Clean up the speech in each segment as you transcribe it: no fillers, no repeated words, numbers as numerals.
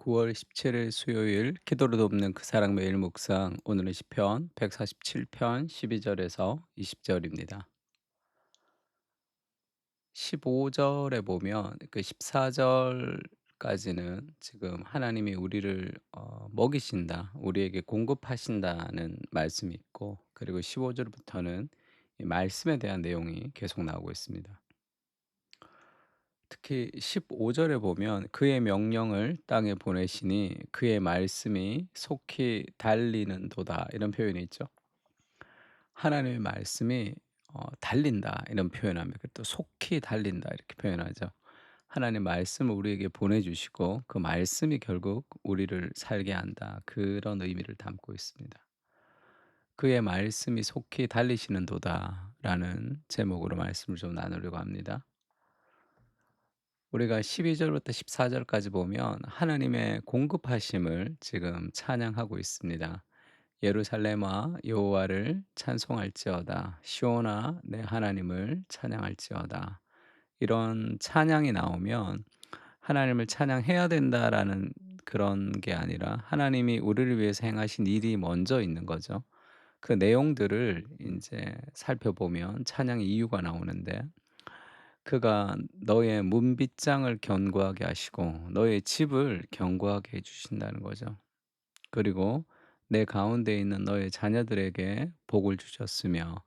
9월 17일 수요일 기도로 돕는 그 사랑 매일 묵상. 오늘은 시편 147편 12절에서 20절입니다. 15절에 보면 그 14절까지는 지금 하나님이 우리를 먹이신다, 우리에게 공급하신다는 말씀이 있고, 그리고 15절부터는 이 말씀에 대한 내용이 계속 나오고 있습니다. 특히 15절에 보면 그의 명령을 땅에 보내시니 그의 말씀이 속히 달리는도다, 이런 표현이 있죠. 하나님의 말씀이 달린다, 이런 표현합니다. 또 속히 달린다, 이렇게 표현하죠. 하나님 말씀을 우리에게 보내주시고 그 말씀이 결국 우리를 살게 한다, 그런 의미를 담고 있습니다. 그의 말씀이 속히 달리시는도다 라는 제목으로 말씀을 좀 나누려고 합니다. 우리가 12절부터 14절까지 보면 하나님의 공급하심을 지금 찬양하고 있습니다. 예루살렘아 여호와를 찬송할지어다, 시온아 내 하나님을 찬양할지어다. 이런 찬양이 나오면 하나님을 찬양해야 된다라는 그런 게 아니라 하나님이 우리를 위해서 행하신 일이 먼저 있는 거죠. 그 내용들을 이제 살펴보면 찬양의 이유가 나오는데, 그가 너의 문빗장을 견고하게 하시고 너의 집을 견고하게 해 주신다는 거죠. 그리고 내 가운데 있는 너의 자녀들에게 복을 주셨으며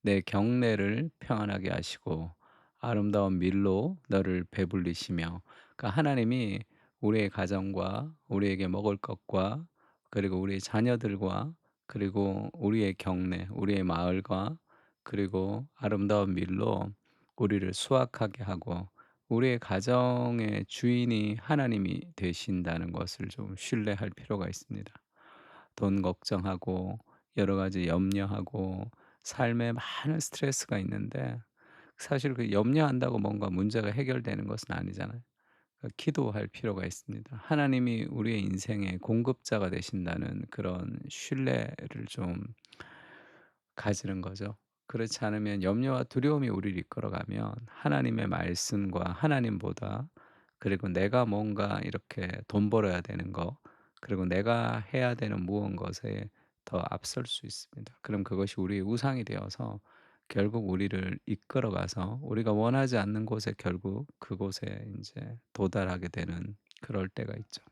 내 경내를 평안하게 하시고 아름다운 밀로 너를 배불리시며. 그러니까 하나님이 우리의 가정과 우리에게 먹을 것과 그리고 우리의 자녀들과 그리고 우리의 경내, 우리의 마을과 그리고 아름다운 밀로 우리를 수확하게 하고 우리의 가정의 주인이 하나님이 되신다는 것을 좀 신뢰할 필요가 있습니다. 돈 걱정하고 여러 가지 염려하고 삶에 많은 스트레스가 있는데, 사실 그 염려한다고 뭔가 문제가 해결되는 것은 아니잖아요. 기도할 필요가 있습니다. 하나님이 우리의 인생의 공급자가 되신다는 그런 신뢰를 좀 가지는 거죠. 그렇지 않으면 염려와 두려움이 우리를 이끌어가면 하나님의 말씀과 하나님보다, 그리고 내가 뭔가 이렇게 돈 벌어야 되는 거, 그리고 내가 해야 되는 무언 것에 더 앞설 수 있습니다. 그럼 그것이 우리의 우상이 되어서 결국 우리를 이끌어가서 우리가 원하지 않는 곳에 결국 그곳에 이제 도달하게 되는 그럴 때가 있죠.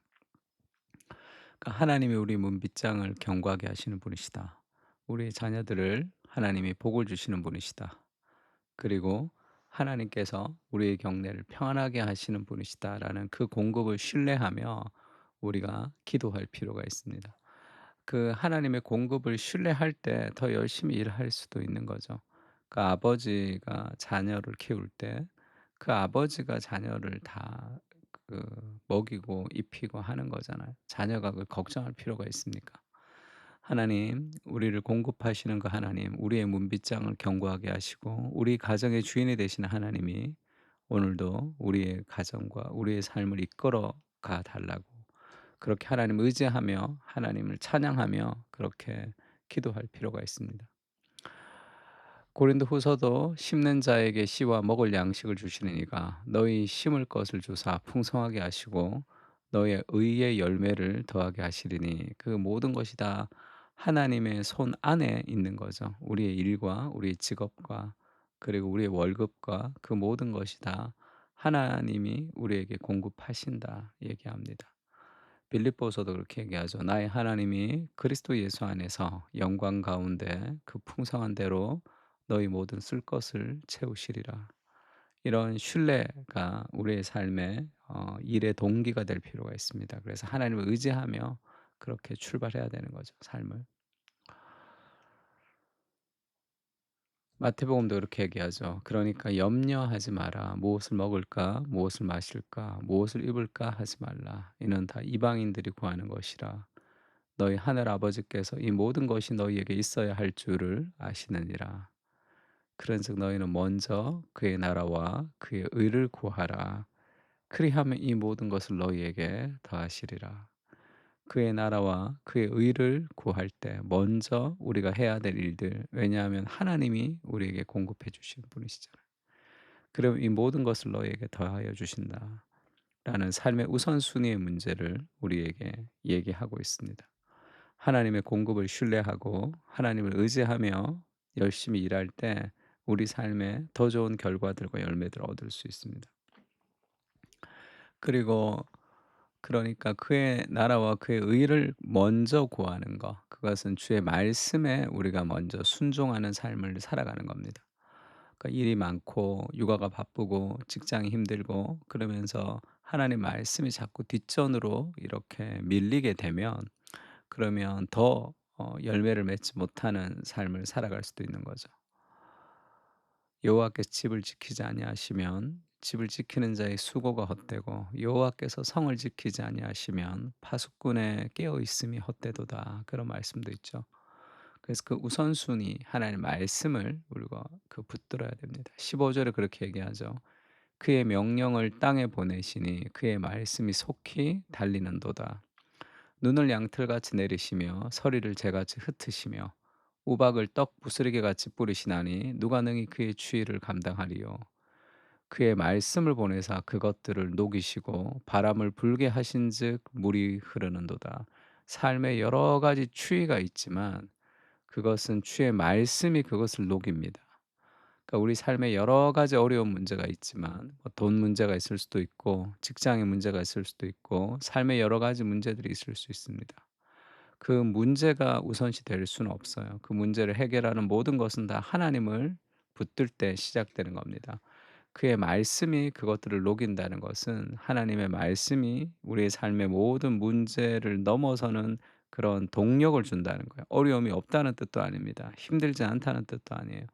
그러니까 하나님이 우리 문빗장을 견고하게 하시는 분이시다. 우리 자녀들을 하나님이 복을 주시는 분이시다. 그리고 하나님께서 우리의 경내를 평안하게 하시는 분이시다라는 그 공급을 신뢰하며 우리가 기도할 필요가 있습니다. 그 하나님의 공급을 신뢰할 때 더 열심히 일할 수도 있는 거죠. 그 아버지가 자녀를 키울 때 그 아버지가 자녀를 다 그 먹이고 입히고 하는 거잖아요. 자녀가 그걸 걱정할 필요가 있습니까? 하나님, 우리를 공급하시는 그 하나님, 우리의 문빗장을 견고하게 하시고 우리 가정의 주인이 되시는 하나님이 오늘도 우리의 가정과 우리의 삶을 이끌어 가 달라고, 그렇게 하나님을 의지하며 하나님을 찬양하며 그렇게 기도할 필요가 있습니다. 고린도후서도 심는 자에게 씨와 먹을 양식을 주시는 이가 너희 심을 것을 주사 풍성하게 하시고 너의 의의 열매를 더하게 하시리니, 그 모든 것이 다 하나님의 손 안에 있는 거죠. 우리의 일과 우리의 직업과 그리고 우리의 월급과 그 모든 것이 다 하나님이 우리에게 공급하신다 얘기합니다. 빌립보서도 그렇게 얘기하죠. 나의 하나님이 그리스도 예수 안에서 영광 가운데 그 풍성한 대로 너희 모든 쓸 것을 채우시리라. 이런 신뢰가 우리의 삶에 일의 동기가 될 필요가 있습니다. 그래서 하나님을 의지하며 그렇게 출발해야 되는 거죠, 삶을. 마태복음도 그렇게 얘기하죠. 그러니까 염려하지 마라. 무엇을 먹을까? 무엇을 마실까? 무엇을 입을까? 하지 말라. 이는 다 이방인들이 구하는 것이라. 너희 하늘 아버지께서 이 모든 것이 너희에게 있어야 할 줄을 아시느니라. 그런즉 너희는 먼저 그의 나라와 그의 의를 구하라. 그리하면 이 모든 것을 너희에게 더하시리라. 그의 나라와 그의 의를 구할 때 먼저 우리가 해야 될 일들, 왜냐하면 하나님이 우리에게 공급해 주시는 분이시잖아요. 그럼 이 모든 것을 너희에게 더하여 주신다 삶의 우선순위의 문제를 우리에게 얘기하고 있습니다. 하나님의 공급을 신뢰하고 하나님을 의지하며 열심히 일할 때 우리 삶에 더 좋은 결과들과 열매들을 얻을 수 있습니다. 그리고 그러니까 그의 나라와 그의 의를 먼저 구하는 것, 그것은 주의 말씀에 우리가 먼저 순종하는 삶을 살아가는 겁니다. 그러니까 일이 많고 육아가 바쁘고 직장이 힘들고 그러면서 하나님 말씀이 자꾸 뒷전으로 이렇게 밀리게 되면 그러면 더 열매를 맺지 못하는 삶을 살아갈 수도 있는 거죠. 여호와께서 집을 지키지 아니하시면 집을 지키는 자의 수고가 헛되고 여호와께서 성을 지키지 아니하시면 파수꾼의 깨어 있음이 헛되도다. 그런 말씀도 있죠. 그래서 그 우선순위 하나님의 말씀을 우리가 붙들어야 됩니다. 15 절에 그렇게 얘기하죠. 그의 명령을 땅에 보내시니 그의 말씀이 속히 달리는도다. 눈을 양털같이 내리시며 서리를 재같이 흩으시며 우박을 떡 부스러기 같이 뿌리시나니 누가 능히 그의 추위를 감당하리요. 그의 말씀을 보내사 그것들을 녹이시고 바람을 불게 하신즉 물이 흐르는도다. 삶에 여러 가지 추위가 있지만 그것은 주의 말씀이 그것을 녹입니다. 그러니까 우리 삶에 여러 가지 어려운 문제가 있지만 돈 문제가 있을 수도 있고 직장의 문제가 있을 수도 있고 삶에 여러 가지 문제들이 있을 수 있습니다. 그 문제가 우선시 될 수는 없어요. 그 문제를 해결하는 모든 것은 다 하나님을 붙들 때 시작되는 겁니다. 그의 말씀이 그것들을 녹인다는 것은 하나님의 말씀이 우리의 삶의 모든 문제를 넘어서는 그런 동력을 준다는 거예요. 어려움이 없다는 뜻도 아닙니다. 힘들지 않다는 뜻도 아니에요.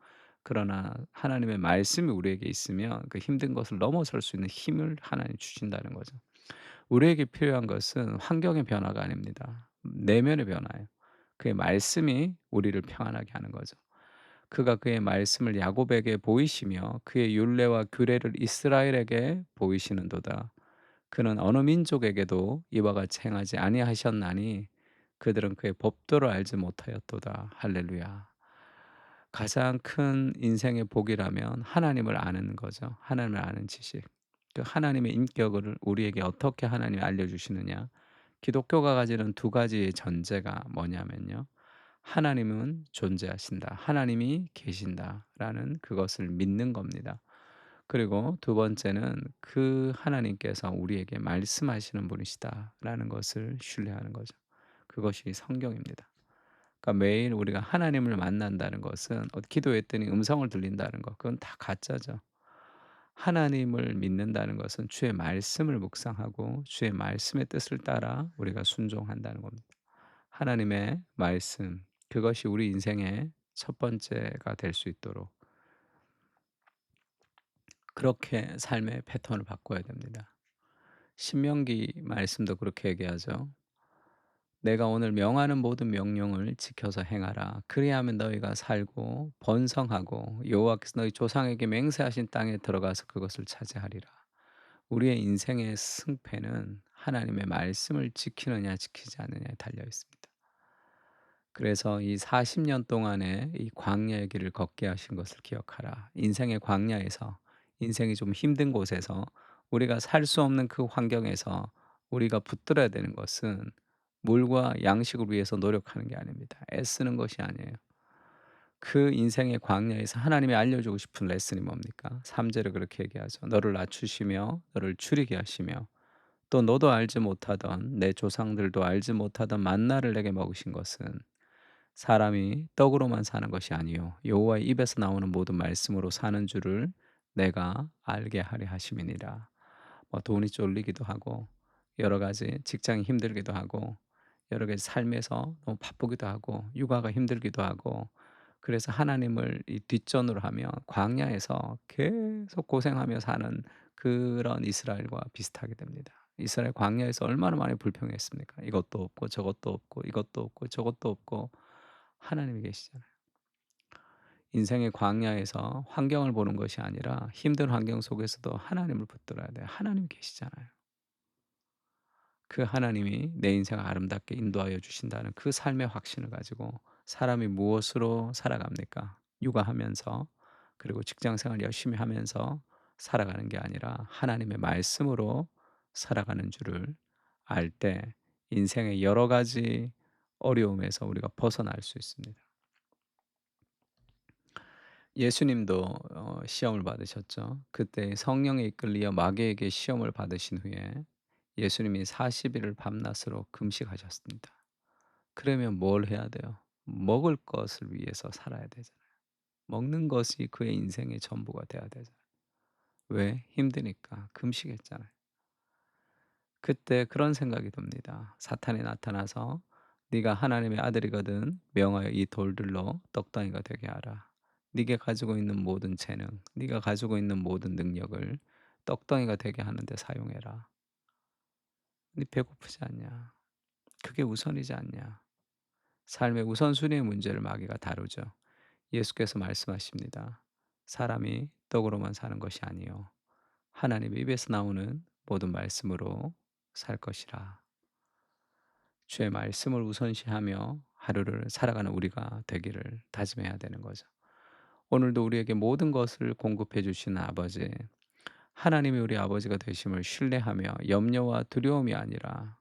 그러나 하나님의 말씀이 우리에게 있으면 그 힘든 것을 넘어설 수 있는 힘을 하나님 주신다는 거죠. 우리에게 필요한 것은 환경의 변화가 아닙니다. 내면의 변화예요. 그의 말씀이 우리를 평안하게 하는 거죠. 그가 그의 말씀을 야곱에게 보이시며 그의 율례와 규례를 이스라엘에게 보이시는도다. 그는 어느 민족에게도 이와 같이 행하지 아니하셨나니 그들은 그의 법도를 알지 못하였도다. 할렐루야. 가장 큰 인생의 복이라면 하나님을 아는 거죠. 하나님을 아는 지식. 그 하나님의 인격을 우리에게 어떻게 하나님이 알려주시느냐. 기독교가 가지는 두 가지의 전제가 뭐냐면요. 하나님은 존재하신다. 하나님이 계신다라는 그것을 믿는 겁니다. 그리고 두 번째는 그 하나님께서 우리에게 말씀하시는 분이시다라는 것을 신뢰하는 거죠. 그것이 성경입니다. 그러니까 매일 우리가 하나님을 만난다는 것은 기도했더니 음성을 들린다는 것, 그건 다 가짜죠. 하나님을 믿는다는 것은 주의 말씀을 묵상하고 주의 말씀의 뜻을 따라 우리가 순종한다는 겁니다. 하나님의 말씀, 그것이 우리 인생의 첫 번째가 될 수 있도록 그렇게 삶의 패턴을 바꿔야 됩니다. 신명기 말씀도 그렇게 얘기하죠. 내가 오늘 명하는 모든 명령을 지켜서 행하라. 그리하면 너희가 살고 번성하고 여호와께서 너희 조상에게 맹세하신 땅에 들어가서 그것을 차지하리라. 우리의 인생의 승패는 하나님의 말씀을 지키느냐 지키지 않느냐에 달려 있습니다. 그래서 이 40년 동안의 이 광야의 길을 걷게 하신 것을 기억하라. 인생의 광야에서 인생이 좀 힘든 곳에서 우리가 살 수 없는 그 환경에서 우리가 붙들어야 되는 것은 물과 양식을 위해서 노력하는 게 아닙니다. 애쓰는 것이 아니에요. 그 인생의 광야에서 하나님이 알려주고 싶은 레슨이 뭡니까? 3 절에 그렇게 얘기하죠. 너를 낮추시며 너를 추리게 하시며 또 너도 알지 못하던 내 조상들도 알지 못하던 만나를 내게 먹으신 것은 사람이 떡으로만 사는 것이 아니요 여호와의 입에서 나오는 모든 말씀으로 사는 줄을 내가 알게 하려 하심이니라. 뭐 돈이 쫄리기도 하고 여러 가지 직장이 힘들기도 하고 여러 가지 삶에서 너무 바쁘기도 하고 육아가 힘들기도 하고 그래서 하나님을 이 뒷전으로 하면 광야에서 계속 고생하며 사는 그런 이스라엘과 비슷하게 됩니다. 이스라엘 광야에서 얼마나 많이 불평했습니까? 이것도 없고 저것도 없고 이것도 없고 저것도 없고 하나님이 계시잖아요. 인생의 광야에서 환경을 보는 것이 아니라 힘든 환경 속에서도 하나님을 붙들어야 돼요. 하나님이 계시잖아요. 그 하나님이 내 인생을 아름답게 인도하여 주신다는 그 삶의 확신을 가지고 사람이 무엇으로 살아갑니까? 육아하면서 그리고 직장 생활 열심히 하면서 살아가는 게 아니라 하나님의 말씀으로 살아가는 줄을 알 때 인생의 여러 가지 어려움에서 우리가 벗어날 수 있습니다. 예수님도 시험을 받으셨죠. 그때 성령에 이끌리어 마귀에게 시험을 받으신 후에 예수님이 40 일을 밤낮으로 금식하셨습니다. 그러면 뭘 해야 돼요? 먹을 것을 위해서 살아야 되잖아요. 먹는 것이 그의 인생의 전부가 돼야 되잖아요. 왜? 힘드니까 금식했잖아요. 그때 그런 생각이 듭니다. 사탄이 나타나서 "네가 하나님의 아들이거든 명하여 이 돌들로 떡덩이가 되게 하라. 네가 가지고 있는 모든 재능, 네가 가지고 있는 모든 능력을 떡덩이가 되게 하는 데 사용해라. 네 배고프지 않냐? 그게 우선이지 않냐?" 삶의 우선순위의 문제를 마귀가 다루죠. 예수께서 말씀하십니다. "사람이 떡으로만 사는 것이 아니요 하나님의 입에서 나오는 모든 말씀으로 살 것이라." 주의 말씀을 우선시하며 하루를 살아가는 우리가 되기를 다짐해야 되는 거죠. 오늘도 우리에게 모든 것을 공급해 주시는 아버지, 하나님이 우리 아버지가 되심을 신뢰하며 염려와 두려움이 아니라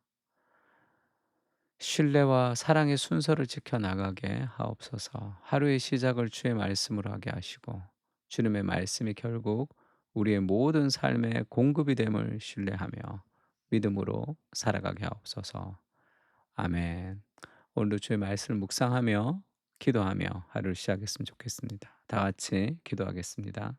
신뢰와 사랑의 순서를 지켜 나가게 하옵소서. 하루의 시작을 주의 말씀으로 하게 하시고 주님의 말씀이 결국 우리의 모든 삶의 공급이 됨을 신뢰하며 믿음으로 살아가게 하옵소서. 아멘. 오늘도 주의 말씀을 묵상하며 기도하며 하루를 시작했으면 좋겠습니다. 다 같이 기도하겠습니다.